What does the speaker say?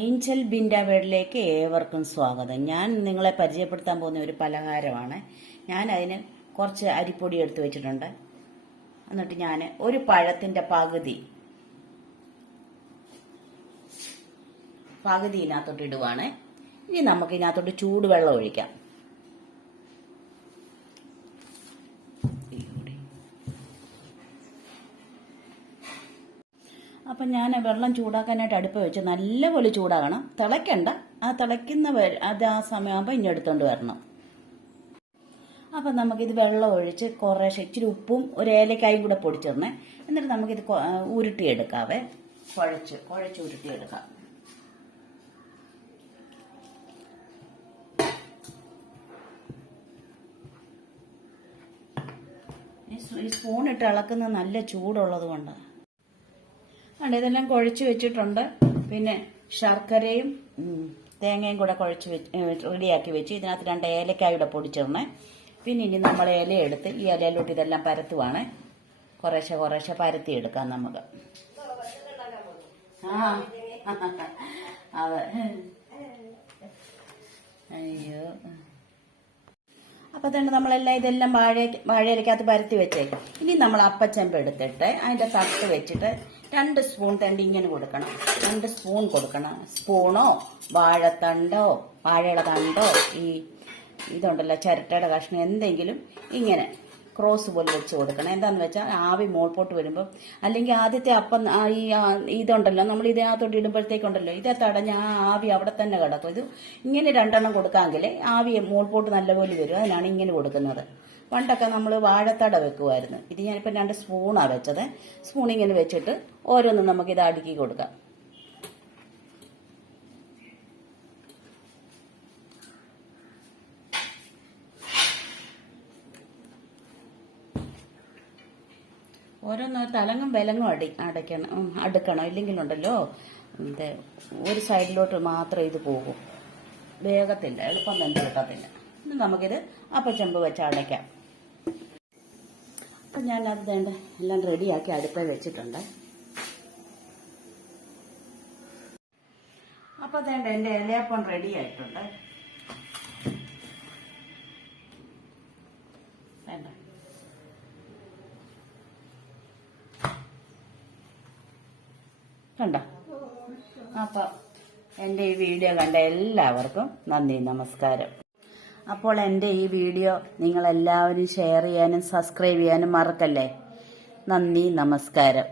Angel Binda വേർഡിലേക്ക് ഏവർക്കും സ്വാഗതം. ഞാൻ നിങ്ങളെ പരിചയപ്പെടുത്താൻ പോകുന്ന ഒരു പലഹാരമാണ്. ഞാൻ അതിന് കുറച്ച് അരിപ്പൊടി എടുത്ത് വെച്ചിട്ടുണ്ട്. എന്നിട്ട് ഞാൻ ഒരു പഴത്തിൻ്റെ പകുതി ഇതിനകത്തോട്ട് ഇടുവാണ്. ഇനി നമുക്ക് ഇതിനകത്തോട്ട് ചൂടുവെള്ളം ഒഴിക്കാം. അപ്പം ഞാൻ വെള്ളം ചൂടാക്കാനായിട്ട് അടുപ്പ് വെച്ച് നല്ലപോലെ ചൂടാകണം. തിളയ്ക്കണ്ട, ആ തിളയ്ക്കുന്ന ആ സമയമാകുമ്പോൾ ഇനി എടുത്തോണ്ട് വരണം. അപ്പം നമുക്കിത് വെള്ളം ഒഴിച്ച് കുറേശ്ശെ ഇച്ചിരി ഉപ്പും ഒരു ഏലക്കായും കൂടെ പൊടിച്ചിടണേ. എന്നിട്ട് നമുക്കിത് ഉരുട്ടിയെടുക്കാവേ. കുഴച്ച് ഉരുട്ടിയെടുക്കാം. ഈ സ്പൂണിട്ട് ഇളക്കുന്ന നല്ല ചൂടുള്ളത് കൊണ്ടാണ്. ഇതെല്ലാം കുഴച്ച് വെച്ചിട്ടുണ്ട്. പിന്നെ ശർക്കരയും തേങ്ങയും കൂടെ കുഴച്ച് റെഡിയാക്കി വെച്ച് ഇതിനകത്ത് 2 ഏലക്കായുടെ പൊടിച്ചിടണേ. പിന്നെ ഇനി നമ്മൾ ഇലയെടുത്ത് ഈ ഇലയിലോട്ട് ഇതെല്ലാം പരത്തുവാണ്. കുറേശ്ശെ പരത്തിയെടുക്കാം നമുക്ക്. അതെ, അയ്യോ. അപ്പം തന്നെ നമ്മളെല്ലാം ഇതെല്ലാം വാഴയിലേക്കകത്ത് പരത്തി വെച്ചേക്കും. ഇനി നമ്മൾ അപ്പച്ചെമ്പ് എടുത്തിട്ട് അതിൻ്റെ തട്ട് വെച്ചിട്ട് 2 സ്പൂൺ ഇങ്ങനെ കൊടുക്കണം. 2 സ്പൂൺ കൊടുക്കണം. സ്പൂണോ വാഴത്തണ്ടോ വാഴയുടെ തണ്ടോ ഇതുണ്ടല്ലോ ചിരട്ടയുടെ കഷ്ണം എന്തെങ്കിലും ഇങ്ങനെ ക്രോസ് പോലെ വെച്ച് കൊടുക്കണം. എന്താന്ന് വെച്ചാൽ ആവി മോൾപോട്ട് വരുമ്പം, അല്ലെങ്കിൽ ആദ്യത്തെ അപ്പം ഇതുണ്ടല്ലോ നമ്മൾ ഇതിനകത്തോട്ട് ഇടുമ്പോഴത്തേക്കുണ്ടല്ലോ ഇത് തടഞ്ഞ് ആ ആവി അവിടെ തന്നെ കിടക്കും. ഇത് ഇങ്ങനെ 2 എണ്ണം കൊടുക്കാമെങ്കിൽ ആവി മോൾപോട്ട് നല്ലപോലെ വരും. അതിനാണ് ഇങ്ങനെ കൊടുക്കുന്നത്. പണ്ടൊക്കെ നമ്മൾ വാഴത്തട വെക്കുമായിരുന്നു. ഇത് ഞാനിപ്പോൾ 2 സ്പൂണാണ് വെച്ചത്. സ്പൂൺ ഇങ്ങനെ വെച്ചിട്ട് ഓരോന്നും നമുക്കിത് അടുക്കി കൊടുക്കാം. ഓരോന്ന് തലങ്ങും വിലങ്ങും അടുക്കണം. ഇല്ലെങ്കിലുണ്ടല്ലോ ഒരു സൈഡിലോട്ട് മാത്രം ഇത് പോകും. വേഗത്തില്ല, എളുപ്പം തന്നെ കിട്ടത്തില്ല. ഇനി നമുക്കിത് അപ്പച്ചെമ്പ് വെച്ച് അടയ്ക്കാം. അപ്പം ഞാനത് എല്ലാം റെഡിയാക്കി അടുപ്പിൽ വെച്ചിട്ടുണ്ട്. അപ്പം എൻ്റെ ഇലയപ്പം റെഡി ആയിട്ടുണ്ട്. വേണ്ട, കണ്ടോ? അപ്പം എൻ്റെ ഈ വീഡിയോ കണ്ട എല്ലാവർക്കും നന്ദി, നമസ്കാരം. അപ്പോൾ എൻ്റെ ഈ വീഡിയോ നിങ്ങളെല്ലാവരും ഷെയർ ചെയ്യാനും സബ്സ്ക്രൈബ് ചെയ്യാനും മറക്കല്ലേ. നന്ദി, നമസ്കാരം.